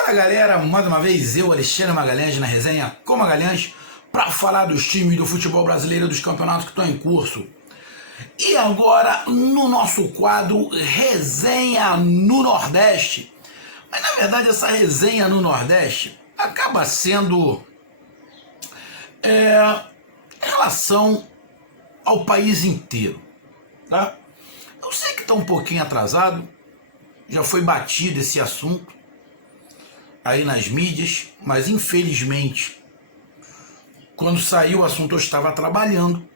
Fala galera, mais uma vez eu, Alexandre Magalhães, na resenha com Magalhães, para falar dos times do futebol brasileiro, dos campeonatos que estão em curso. E agora no nosso quadro Resenha no Nordeste. Mas na verdade essa resenha no Nordeste acaba sendo em relação ao país inteiro, tá? Eu sei que está um pouquinho atrasado, já foi batido esse assunto aí nas mídias, mas infelizmente quando saiu o assunto eu estava trabalhando,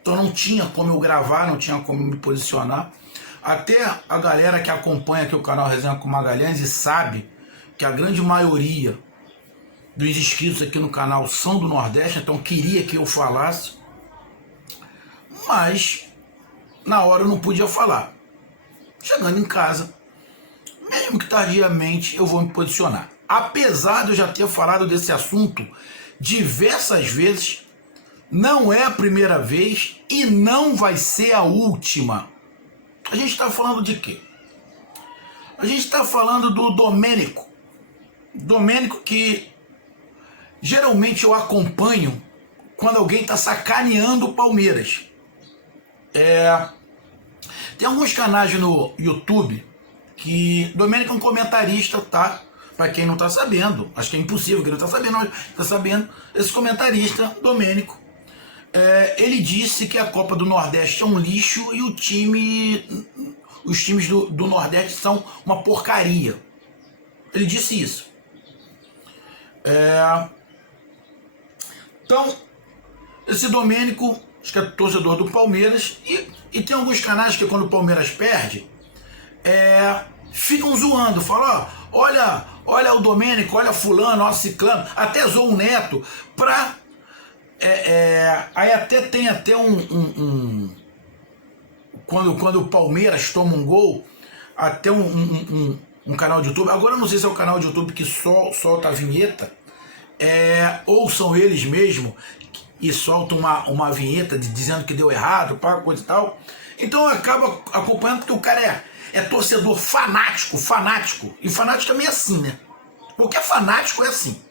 então não tinha como eu gravar, não tinha como me posicionar. Até a galera que acompanha aqui o canal Resenha com Magalhães e sabe que a grande maioria dos inscritos aqui no canal são do Nordeste, então queria que eu falasse, mas na hora eu não podia falar. Chegando em casa, mesmo que tardiamente, eu vou me posicionar. Apesar de eu já ter falado desse assunto diversas vezes, não é a primeira vez e não vai ser a última. A gente está falando de quê? A gente está falando do Domênico. Domênico que geralmente eu acompanho quando alguém está sacaneando o Palmeiras. Tem alguns canais no YouTube que Domênico é um comentarista, tá? Para quem não tá sabendo, acho que é impossível que ele não tá sabendo, mas tá sabendo, esse comentarista, Domênico, ele disse que a Copa do Nordeste é um lixo e os times do Nordeste são uma porcaria. Ele disse isso. Então, esse Domênico, acho que é torcedor do Palmeiras, e tem alguns canais que quando o Palmeiras perde, ficam zoando, falam, olha o Domênico, olha fulano, olha ciclano, até zoam o Neto, aí até tem quando o Palmeiras toma um gol, até um canal de YouTube, agora eu não sei se é o canal de YouTube que solta a vinheta, ou são eles mesmo e soltam uma vinheta dizendo que deu errado, coisa e tal. Então eu acabo acompanhando porque o cara é torcedor fanático, e fanático também é assim, né? Qualquer fanático é assim,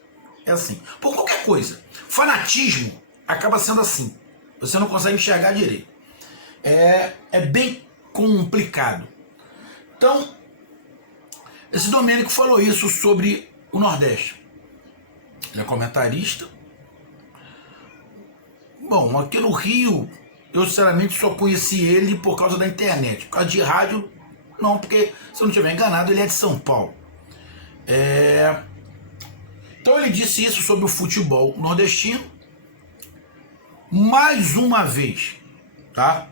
por qualquer coisa. Fanatismo acaba sendo assim, você não consegue enxergar direito, é bem complicado. Então, esse Domênico falou isso sobre o Nordeste. Ele é comentarista. Bom, aqui no Rio, eu sinceramente só conheci ele por causa da internet. Por causa de rádio, não, porque, se eu não estiver enganado, ele é de São Paulo. Então ele disse isso sobre o futebol nordestino. Mais uma vez, tá?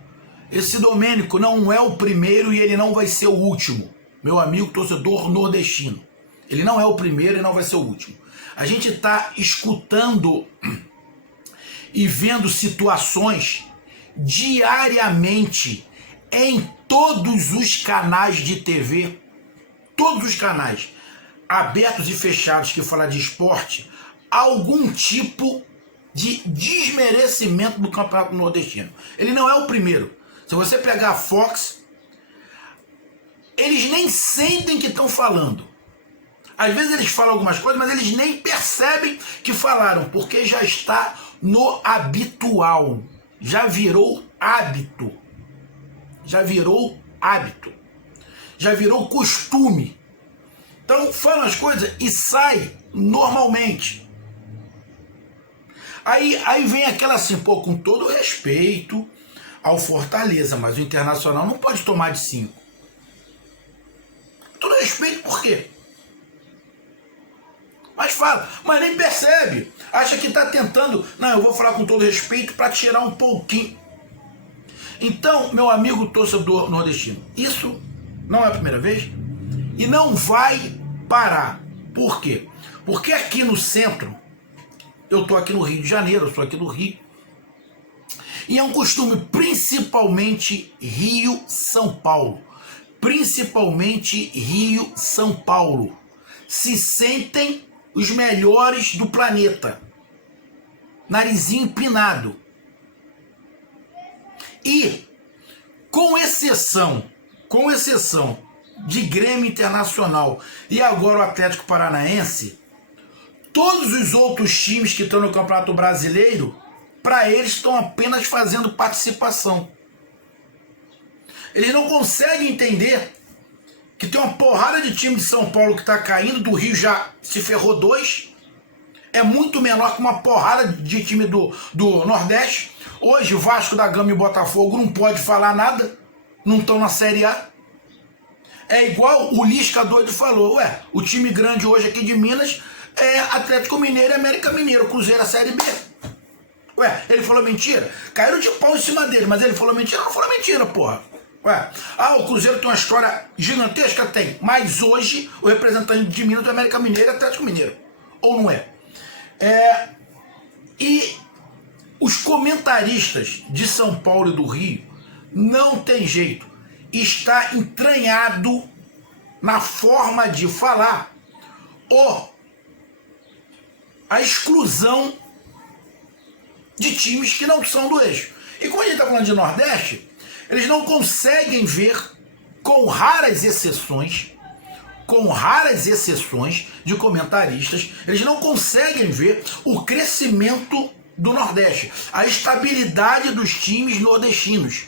Esse Domênico não é o primeiro e ele não vai ser o último. Meu amigo torcedor nordestino. Ele não é o primeiro e não vai ser o último. A gente está escutando e vendo situações diariamente em todos os canais de TV, todos os canais, abertos e fechados, que falam de esporte, algum tipo de desmerecimento do campeonato nordestino. Ele não é o primeiro. Se você pegar a Fox, eles nem sentem que estão falando. Às vezes eles falam algumas coisas, mas eles nem percebem que falaram, porque já está no habitual. Já virou hábito. Já virou costume. Então falam as coisas e sai normalmente. Aí vem aquela assim, com todo respeito ao Fortaleza, mas o Internacional não pode tomar de 5. Todo respeito por quê? Mas fala, mas nem percebe. Acha que está tentando, não, eu vou falar com todo respeito para tirar um pouquinho. Então, meu amigo torcedor nordestino, isso não é a primeira vez e não vai parar. Por quê? Porque aqui no centro, eu estou aqui no Rio de Janeiro, eu estou aqui no Rio, e é um costume, principalmente Rio-São Paulo, se sentem os melhores do planeta, narizinho empinado. E com exceção de Grêmio Internacional e agora o Atlético Paranaense, todos os outros times que estão no Campeonato Brasileiro, para eles estão apenas fazendo participação. Eles não conseguem entender que tem uma porrada de time de São Paulo que está caindo, do Rio já se ferrou 2, é muito menor que uma porrada de time do Nordeste. Hoje o Vasco da Gama e o Botafogo não pode falar nada, não estão na Série A. É igual o Lisca doido falou, o time grande hoje aqui de Minas é Atlético Mineiro e América Mineiro, Cruzeiro a Série B. Ele falou mentira? Caíram de pau em cima dele, mas ele falou mentira? Não falou mentira, porra. O Cruzeiro tem uma história gigantesca? Tem. Mas hoje o representante de Minas do América Mineiro é Atlético Mineiro. Ou não é? E os comentaristas de São Paulo e do Rio não tem jeito. Está entranhado na forma de falar a exclusão de times que não são do eixo. E quando a gente está falando de Nordeste, eles não conseguem ver, com raras exceções de comentaristas, eles não conseguem ver o crescimento do Nordeste, a estabilidade dos times nordestinos.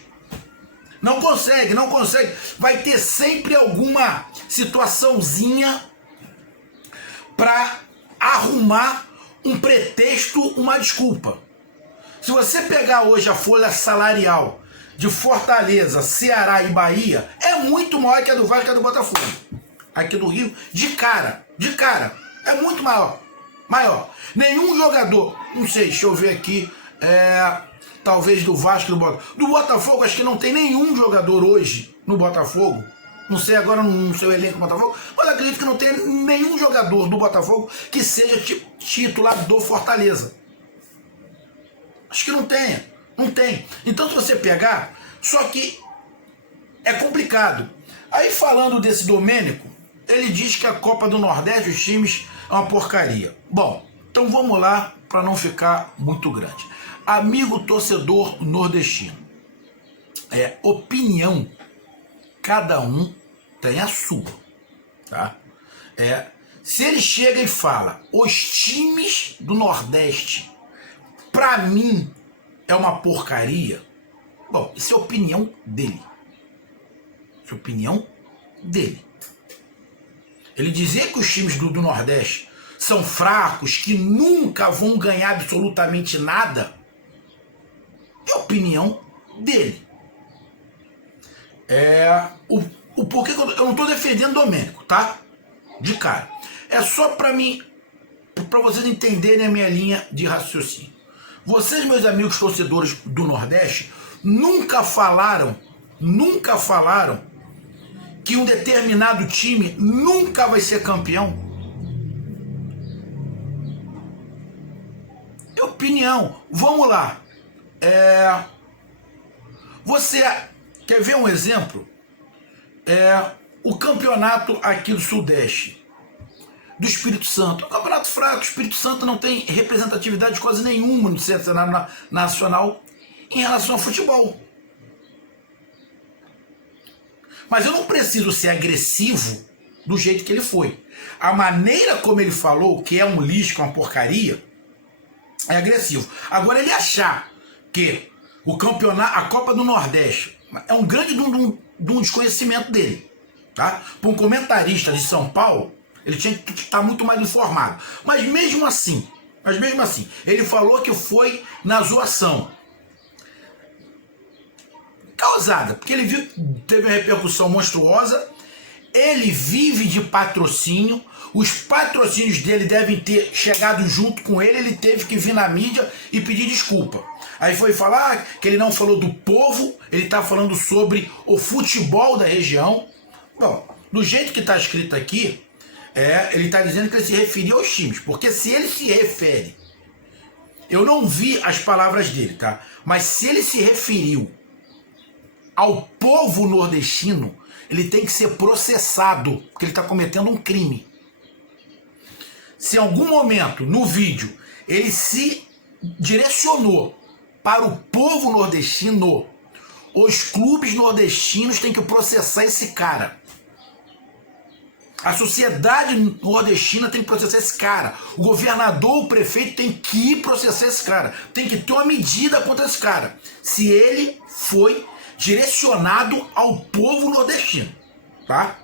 Não consegue. Vai ter sempre alguma situaçãozinha para arrumar um pretexto, uma desculpa. Se você pegar hoje a folha salarial de Fortaleza, Ceará e Bahia, é muito maior que a do Vasco e a do Botafogo. Aqui do Rio, de cara, é muito maior. Nenhum jogador, não sei, deixa eu ver aqui, talvez do Vasco e do Botafogo. Do Botafogo, acho que não tem nenhum jogador hoje no Botafogo, não sei agora no seu elenco do Botafogo, mas acredito que não tem nenhum jogador do Botafogo que seja titular do Fortaleza. Acho que não tem. Então se você pegar, só que é complicado. Aí falando desse Domênico, ele diz que a Copa do Nordeste, os times, é uma porcaria. Bom, então vamos lá para não ficar muito grande. Amigo torcedor nordestino, opinião, cada um tem a sua, tá? Se ele chega e fala, os times do Nordeste, pra mim, é uma porcaria, bom, isso é opinião dele. Ele dizer que os times do Nordeste são fracos, que nunca vão ganhar absolutamente nada, é opinião dele. O porquê que eu não estou defendendo o Domênico, tá? De cara. É só para vocês entenderem a minha linha de raciocínio. Vocês, meus amigos torcedores do Nordeste, nunca falaram que um determinado time nunca vai ser campeão? É opinião. Vamos lá. Você quer ver um exemplo? O campeonato aqui do Sudeste, do Espírito Santo. É um campeonato fraco. O Espírito Santo não tem representatividade quase nenhuma no cenário nacional em relação ao futebol. Mas eu não preciso ser agressivo do jeito que ele foi. A maneira como ele falou, que é um lixo, uma porcaria, é agressivo. Agora, ele achar que o campeonato, a Copa do Nordeste, é um grande de um desconhecimento dele. Tá? Para um comentarista de São Paulo, ele tinha que estar muito mais informado. Mas mesmo assim, ele falou que foi na zoação causada, porque ele viu que teve uma repercussão monstruosa. Ele vive de patrocínio, os patrocínios dele devem ter chegado junto com ele teve que vir na mídia e pedir desculpa. Aí foi falar que ele não falou do povo, ele está falando sobre o futebol da região. Bom, do jeito que está escrito aqui, ele está dizendo que ele se referia aos times, porque se ele se refere, eu não vi as palavras dele, tá? Mas se ele se referiu ao povo nordestino, ele tem que ser processado, porque ele está cometendo um crime. Se em algum momento no vídeo ele se direcionou para o povo nordestino, os clubes nordestinos têm que processar esse cara. A sociedade nordestina tem que processar esse cara. O governador, o prefeito tem que ir processar esse cara. Tem que ter uma medida contra esse cara. Se ele foi direcionado ao povo nordestino, tá?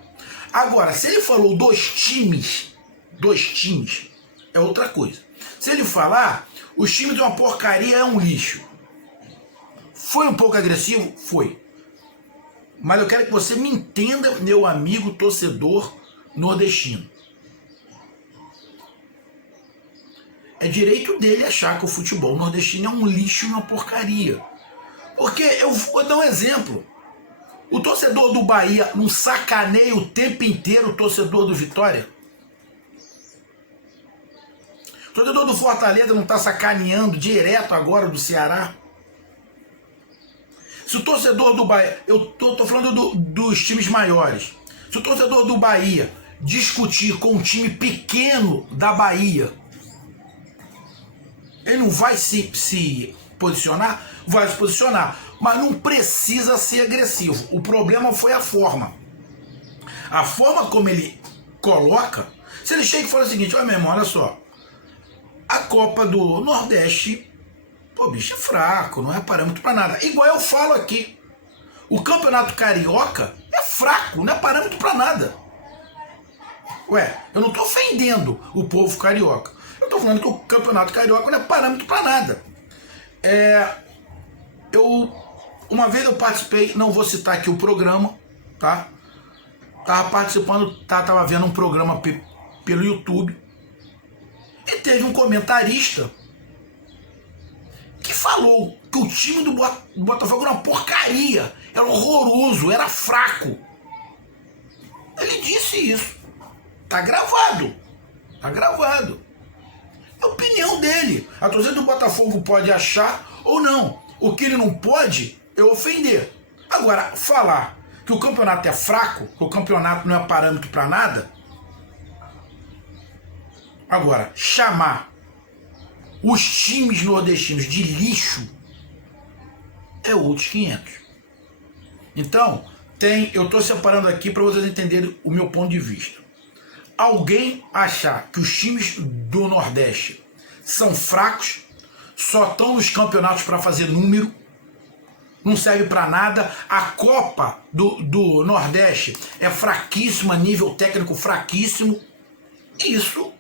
Agora, se ele falou dois times, é outra coisa. Se ele falar, os times de uma porcaria é um lixo. Foi um pouco agressivo? Foi. Mas eu quero que você me entenda, meu amigo torcedor nordestino. É direito dele achar que o futebol nordestino é um lixo e uma porcaria. Porque eu vou dar um exemplo. O torcedor do Bahia não sacaneia o tempo inteiro o torcedor do Vitória? O torcedor do Fortaleza não está sacaneando direto agora do Ceará? Se o torcedor do Bahia... Eu tô falando dos times maiores. Se o torcedor do Bahia discutir com um time pequeno da Bahia, ele não vai se posicionar? Vai se posicionar, mas não precisa ser agressivo. O problema foi a forma. A forma como ele coloca. Se ele chega e fala o seguinte: olha, meu irmão, olha só, a Copa do Nordeste, pô, bicho, é fraco, não é parâmetro pra nada. Igual eu falo aqui, o Campeonato Carioca é fraco, não é parâmetro pra nada. Ué, eu não tô ofendendo o povo carioca. Eu tô falando que o Campeonato Carioca não é parâmetro pra nada. Uma vez eu participei, não vou citar aqui o programa, tá? Tava participando, tava vendo um programa pelo YouTube, e teve um comentarista que falou que o time do Botafogo era uma porcaria, era horroroso, era fraco. Ele disse isso. Tá gravado. Tá gravado. É a opinião dele. A torcida do Botafogo pode achar ou não. O que ele não pode é ofender. Agora, falar que o campeonato é fraco, que o campeonato não é parâmetro para nada. Agora, chamar os times nordestinos de lixo é outros 500. Então, eu estou separando aqui para vocês entenderem o meu ponto de vista. Alguém achar que os times do Nordeste são fracos, só estão nos campeonatos para fazer número, não serve para nada, a Copa do Nordeste é fraquíssima, nível técnico fraquíssimo, isso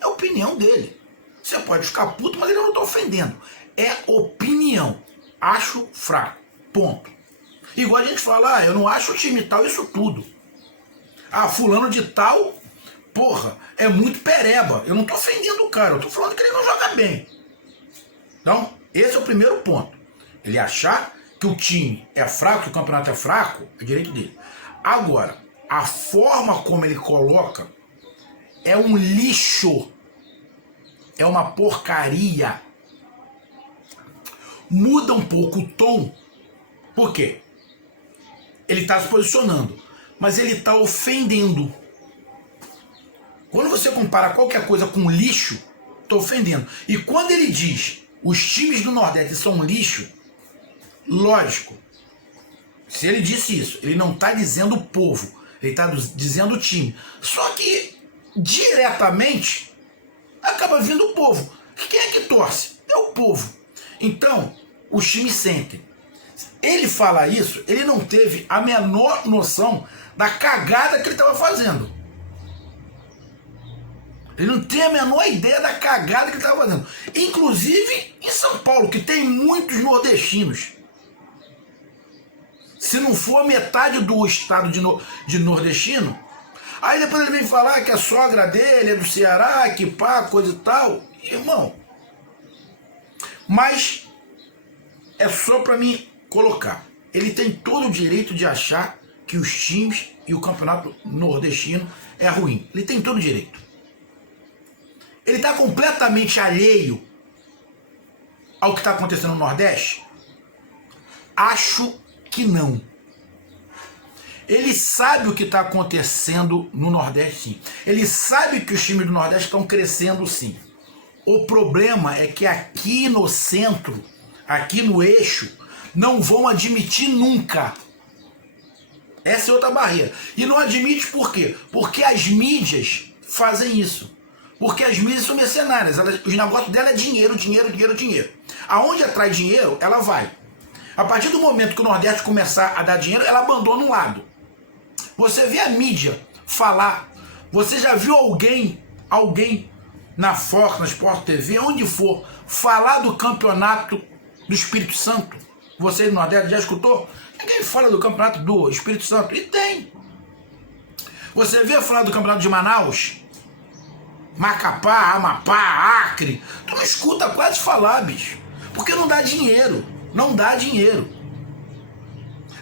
é a opinião dele. Você pode ficar puto, mas ele não está ofendendo. É opinião. Acho fraco. Ponto. Igual a gente fala, eu não acho o time tal isso tudo. Fulano de tal, porra, é muito pereba. Eu não tô ofendendo o cara, eu tô falando que ele não joga bem. Então, esse é o primeiro ponto. Ele achar que o time é fraco, que o campeonato é fraco, é direito dele. Agora, a forma como ele coloca é um lixo. É uma porcaria. Muda um pouco o tom. Por quê? Ele está se posicionando, mas ele está ofendendo. Quando você compara qualquer coisa com lixo, está ofendendo. E quando ele diz os times do Nordeste são um lixo, lógico, se ele disse isso, ele não está dizendo o povo, ele está dizendo o time. Só que, diretamente, acaba vindo o povo. Quem é que torce? É o povo. Então, os times sentem. Ele fala isso, ele não teve a menor noção da cagada que ele estava fazendo. Ele não tem a menor ideia da cagada que ele estava fazendo. Inclusive em São Paulo, que tem muitos nordestinos. Se não for metade do estado de nordestino, aí depois ele vem falar que a sogra dele é do Ceará, que pá, coisa e tal. Irmão, mas é só para mim colocar. Ele tem todo o direito de achar que os times e o campeonato nordestino é ruim. Ele tem todo o direito. Ele está completamente alheio ao que está acontecendo no Nordeste? Acho que não. Ele sabe o que está acontecendo no Nordeste, sim. Ele sabe que os times do Nordeste estão crescendo, sim. O problema é que aqui no centro, aqui no eixo, não vão admitir nunca Essa é outra barreira. E não admite por quê? Porque as mídias fazem isso. Porque as mídias são mercenárias. Os negócios dela é dinheiro, dinheiro, dinheiro, dinheiro. Aonde atrai dinheiro, ela vai. A partir do momento que o Nordeste começar a dar dinheiro, ela abandona um lado. Você vê a mídia falar. Você já viu alguém na Fox, na Sport TV, onde for, falar do campeonato do Espírito Santo? Você do Nordeste já escutou? Ninguém fala do campeonato do Espírito Santo. E tem. Você vê falar do campeonato de Manaus? Macapá, Amapá, Acre. Tu não escuta quase falar, bicho. Porque não dá dinheiro. Não dá dinheiro.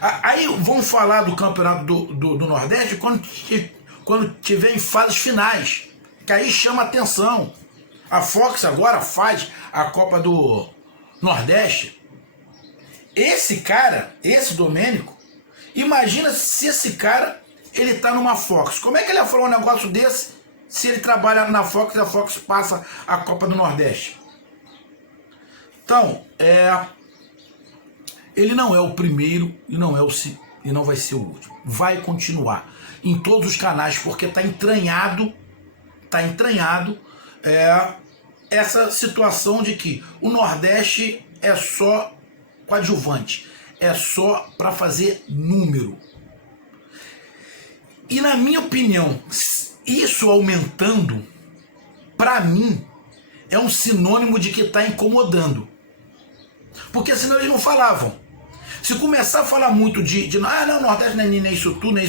Aí vão falar do campeonato do Nordeste quando tiver em fases finais. Que aí chama atenção. A Fox agora faz a Copa do Nordeste. Esse cara, esse Domênico, imagina se esse cara, ele tá numa Fox. Como é que ele ia falar um negócio desse se ele trabalha na Fox e a Fox passa a Copa do Nordeste? Então, ele não é o primeiro e não vai ser o último. Vai continuar em todos os canais, porque tá entranhado essa situação de que o Nordeste é só coadjuvante, é só para fazer número. E na minha opinião, isso aumentando, para mim, é um sinônimo de que está incomodando. Porque senão eles não falavam. Se começar a falar muito não, o Nordeste não é isso tudo,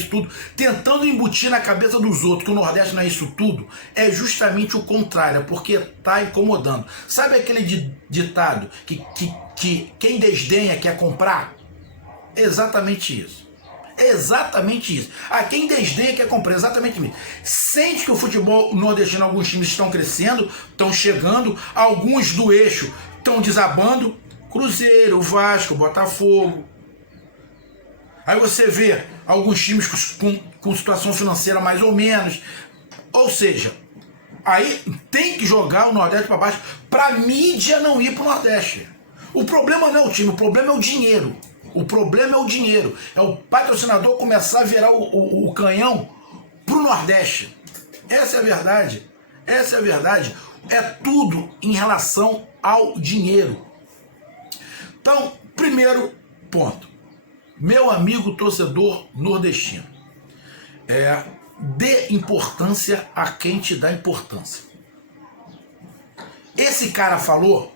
tentando embutir na cabeça dos outros que o Nordeste não é isso tudo, é justamente o contrário, porque está incomodando. Sabe aquele ditado que quem desdenha quer comprar? Exatamente isso. Exatamente isso. Quem desdenha quer comprar, exatamente isso. Sente que o futebol nordestino, alguns times estão crescendo, estão chegando, alguns do eixo estão desabando. Cruzeiro, Vasco, Botafogo. Aí você vê alguns times com situação financeira mais ou menos. Ou seja, aí tem que jogar o Nordeste para baixo para a mídia não ir para o Nordeste. O problema não é o time, o problema é o dinheiro. O problema é o dinheiro. É o patrocinador começar a virar o canhão para o Nordeste. Essa é a verdade. Essa é a verdade. É tudo em relação ao dinheiro. Então, primeiro ponto. Meu amigo torcedor nordestino. Dê importância a quem te dá importância. Esse cara falou,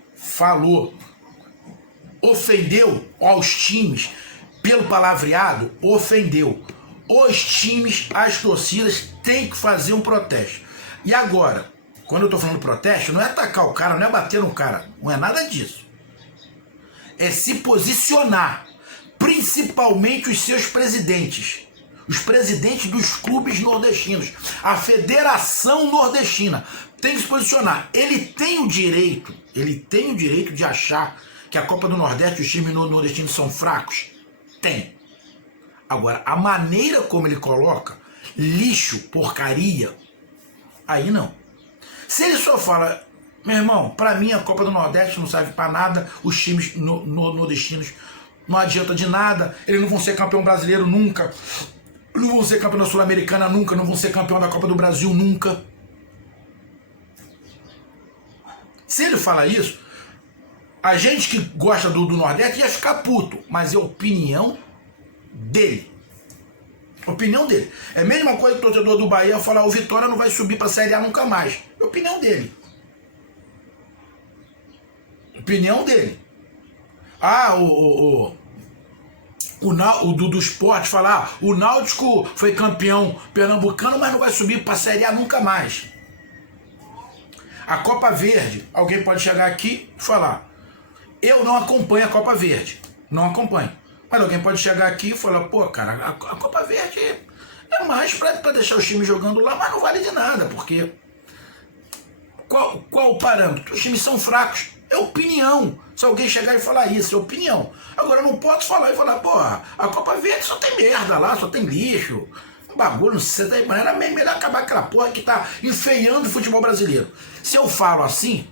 ofendeu aos times pelo palavreado, ofendeu. Os times, as torcidas têm que fazer um protesto. E agora, quando eu tô falando protesto, não é atacar o cara, não é bater no cara, não é nada disso. É se posicionar, principalmente os seus presidentes, os presidentes dos clubes nordestinos, a Federação Nordestina tem que se posicionar. Ele tem o direito de achar que a Copa do Nordeste, os times nordestinos são fracos? Tem. Agora, a maneira como ele coloca, lixo, porcaria, aí não. Se ele só fala, meu irmão, pra mim a Copa do Nordeste não serve pra nada, os times nordestinos não adianta de nada, eles não vão ser campeão brasileiro nunca, não vão ser campeão da Sul-Americana nunca, não vão ser campeão da Copa do Brasil nunca. Se ele fala isso, a gente que gosta do Nordeste ia ficar puto, mas é a opinião dele. Opinião dele. É a mesma coisa que o torcedor do Bahia falar o Vitória não vai subir pra Série A nunca mais. É a opinião dele. Opinião dele. O do esporte falar, o Náutico foi campeão pernambucano, mas não vai subir pra Série A nunca mais. A Copa Verde, alguém pode chegar aqui e falar, eu não acompanho a Copa Verde. Não acompanho. Mas alguém pode chegar aqui e falar, pô, cara, a Copa Verde é mais pra deixar os times jogando lá, mas não vale de nada, porque qual o parâmetro? Os times são fracos. É opinião. Se alguém chegar e falar isso, é opinião. Agora eu não posso falar e falar, pô, a Copa Verde só tem merda lá, só tem lixo. Um bagulho, não sei, era melhor acabar aquela porra que tá enfeiando o futebol brasileiro. Se eu falo assim,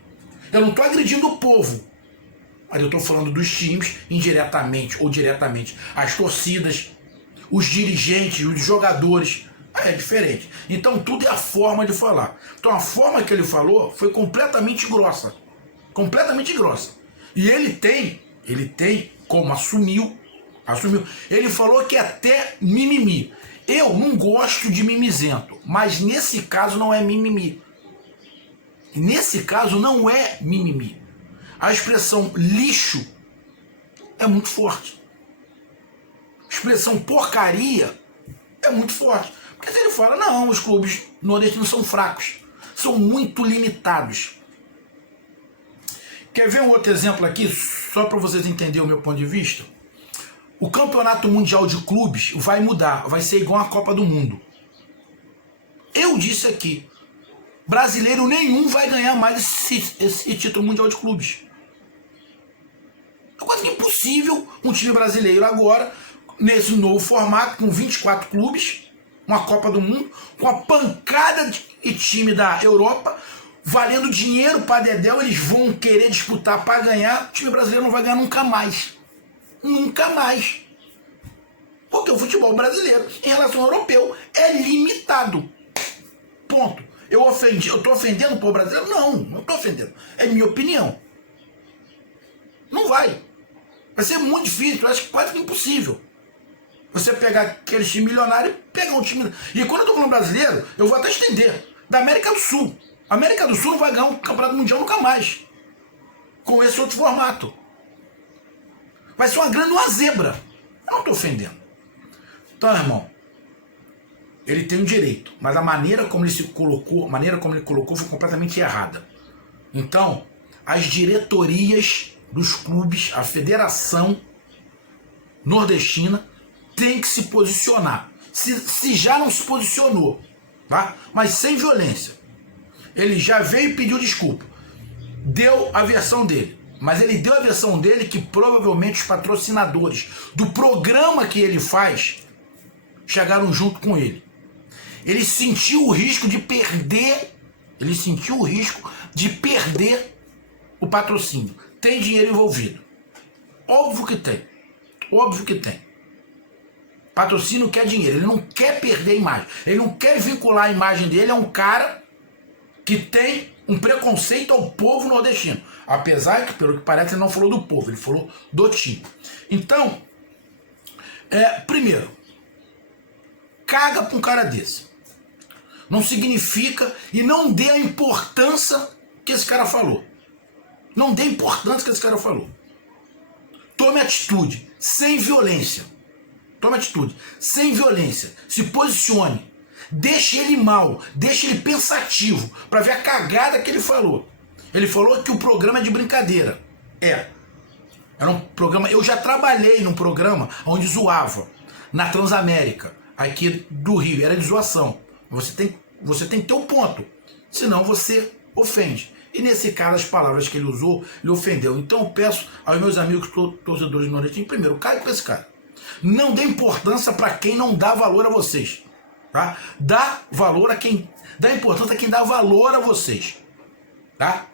eu não tô agredindo o povo. Mas eu tô falando dos times, indiretamente ou diretamente, as torcidas, os dirigentes, os jogadores. É diferente. Então tudo é a forma de falar. Então a forma que ele falou foi completamente grossa. Completamente grossa. E ele tem como assumiu. Ele falou que até mimimi. Eu não gosto de mimizento, mas nesse caso não é mimimi. Nesse caso não é mimimi. A expressão lixo é muito forte. A expressão porcaria é muito forte. Porque se ele fala, não, os clubes nordestinos são fracos, são muito limitados. Quer ver um outro exemplo aqui, só para vocês entenderem o meu ponto de vista? O campeonato mundial de clubes vai mudar, vai ser igual a Copa do Mundo. Eu disse aqui, brasileiro nenhum vai ganhar mais esse título mundial de clubes. É quase que impossível um time brasileiro agora, nesse novo formato, com 24 clubes, uma Copa do Mundo, com a pancada de time da Europa, valendo dinheiro para dedéu, eles vão querer disputar para ganhar, o time brasileiro não vai ganhar nunca mais. Nunca mais. Porque o futebol brasileiro, em relação ao europeu, é limitado. Ponto. Eu estou ofendendo o povo brasileiro? Não estou ofendendo. É minha opinião. Não vai. Vai ser muito difícil, eu acho que quase que impossível. Você pegar aquele time milionário e pegar um time... E quando eu estou falando brasileiro, eu vou até estender. Da América do Sul. A América do Sul não vai ganhar um campeonato mundial nunca mais. Com esse outro formato. Vai ser uma grande zebra. Eu não estou ofendendo. Então, irmão, ele tem um direito, mas a maneira como ele colocou foi completamente errada. Então, as diretorias dos clubes, a federação nordestina tem que se posicionar. Se já não se posicionou, tá? Mas sem violência. Ele já veio e pediu desculpa. Deu a versão dele. Mas ele deu a versão dele que provavelmente os patrocinadores do programa que ele faz chegaram junto com ele. Ele sentiu o risco de perder. Ele sentiu o risco de perder o patrocínio. Tem dinheiro envolvido. Óbvio que tem. Óbvio que tem. Patrocínio quer dinheiro. Ele não quer perder a imagem. Ele não quer vincular a imagem dele a um cara que tem um preconceito ao povo nordestino. Apesar que, pelo que parece, ele não falou do povo. Ele falou do time. Então, primeiro, caga pra um cara desse. Não significa e não dê a importância que esse cara falou. Não dê a importância que esse cara falou. Tome atitude, sem violência. Tome atitude, sem violência. Se posicione. Deixe ele mal, deixe ele pensativo, para ver a cagada que ele falou. Ele falou que o programa é de brincadeira. Era um programa... Eu já trabalhei num programa onde zoava, na Transamérica, aqui do Rio. Era de zoação. Você tem que ter um ponto, senão você ofende. E nesse caso, as palavras que ele usou, ele ofendeu. Então eu peço aos meus amigos torcedores nordestinos, primeiro, caia com esse cara. Não dê importância para quem não dá valor a vocês. Tá? Dá valor a quem... Dá importância a quem dá valor a vocês. Tá?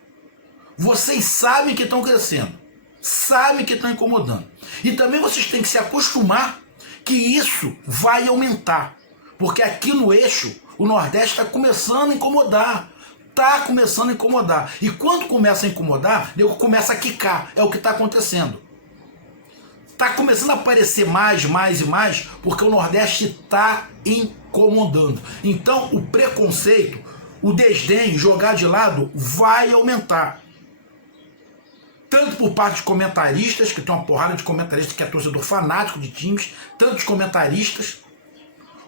Vocês sabem que estão crescendo. Sabem que estão incomodando. E também vocês têm que se acostumar que isso vai aumentar. Porque aqui no eixo, o Nordeste está começando a incomodar. Está começando a incomodar. E quando começa a incomodar, nego começa a quicar. É o que está acontecendo. Está começando a aparecer mais e mais, porque o Nordeste está incomodando. Então o preconceito, o desdém, jogar de lado, vai aumentar. Tanto por parte de comentaristas, que tem uma porrada de comentaristas que é torcedor fanático de times, tanto de comentaristas,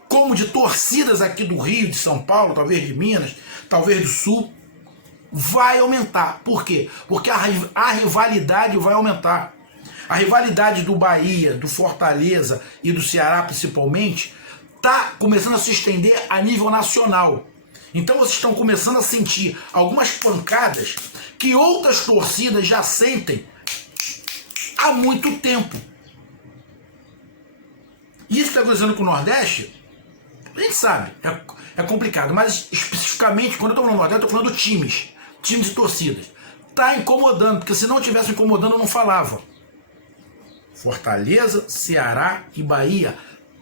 como de torcidas aqui do Rio, de São Paulo, talvez de Minas, talvez do Sul, vai aumentar. Por quê? Porque a rivalidade vai aumentar. A rivalidade do Bahia, do Fortaleza e do Ceará, principalmente, está começando a se estender a nível nacional. Então vocês estão começando a sentir algumas pancadas que outras torcidas já sentem há muito tempo. Isso que está acontecendo com o Nordeste, a gente sabe, é complicado, mas especificamente, quando eu estou falando do Nordeste, eu estou falando de times e torcidas. Está incomodando, porque se não estivesse incomodando, eu não falava. Fortaleza, Ceará e Bahia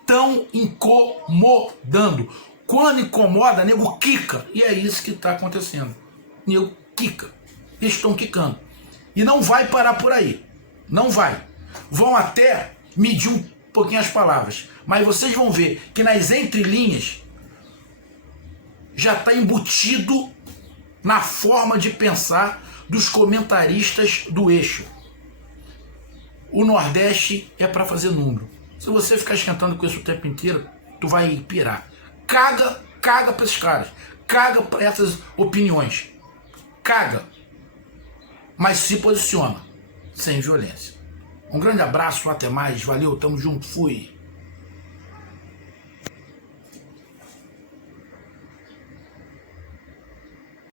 estão incomodando. Quando incomoda, nego quica. E é isso que está acontecendo. Nego quica. Eles estão quicando. E não vai parar por aí. Não vai. Vão até medir um pouquinho as palavras. Mas vocês vão ver que nas entrelinhas já está embutido na forma de pensar dos comentaristas do eixo. O Nordeste é para fazer número. Se você ficar esquentando com isso o tempo inteiro, tu vai pirar. Caga para esses caras. Caga para essas opiniões. Caga. Mas se posiciona. Sem violência. Um grande abraço, até mais. Valeu, tamo junto, fui.